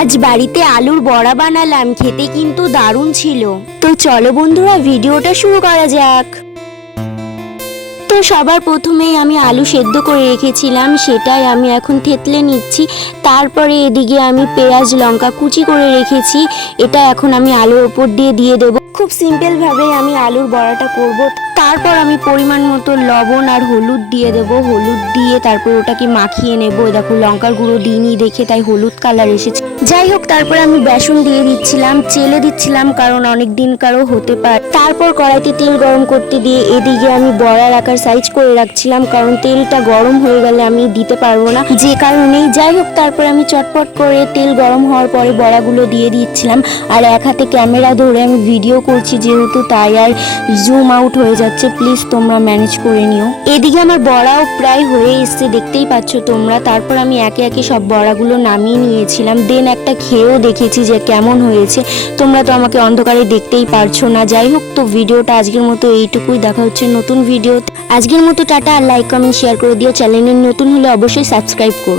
আজ বাড়িতে আলুর বড়া বানালাম, খেতে কিন্তু দারুণ ছিল। তো চলো বন্ধুরা ভিডিওটা শুরু করা যাক। তো সবার প্রথমেই আমি আলু সেদ্ধ করে রেখেছিলাম, সেটাই আমি এখন থেতলে নিচ্ছি। তারপরে এদিকে আমি পেঁয়াজ লঙ্কা কুচি করে রেখেছি, এটা এখন আমি আলুর ওপর দিয়ে দেবো। খুব সিম্পল ভাবে আমি আলুর বড়াটা করব। তারপর আমি পরিমাণ মতো লবণ আর হলুদ দিয়ে দেবো। হলুদ দিয়ে তারপর ওটাকে মাখিয়ে নেবো। দেখো লঙ্কার গুঁড়ো দিইনি দেখে তাই হলুদ কালার এসেছে। যাই হোক, তারপর আমি বেসন দিয়ে দিচ্ছিলাম, চেলে দিচ্ছিলাম কারণ অনেক দিন কারো হতে পারে। তারপর কড়াইতে তেল গরম করতে দিয়ে এদিকে আমি বড়ার আকার সাইজ করে রাখছিলাম, কারণ তেলটা গরম হয়ে গেলে আমি দিতে পারবো না, যে কারণেই। যাই হোক, তারপর আমি চটপট করে তেল গরম হওয়ার পরে বড়াগুলো দিয়ে দিচ্ছিলাম। আর এক হাতে ক্যামেরা ধরে আমি ভিডিও করছি যেহেতু, তাই আর জুম আউট হয়ে যাচ্ছে, প্লিজ তোমরা ম্যানেজ করে নিও। এদিকে আমার বড়াও প্রায় হয়ে এসছে, দেখতেই পাচ্ছ তোমরা। তারপর আমি একে একে সব বড়াগুলো নামিয়ে নিয়েছিলাম, দেন একটা খেয়েও দেখেছি যে কেমন হয়েছে। তোমরা তো আমাকে অন্ধকারে দেখতেই পারছো না। যাই হোক, তো ভিডিওটা আজকের মতো এইটুকুই, দেখা হচ্ছে নতুন ভিডিও। আজকের মতো টাটা, আর লাইক কমেন্ট শেয়ার করে দিও। চ্যানেলে নতুন হলে অবশ্যই সাবস্ক্রাইব করো।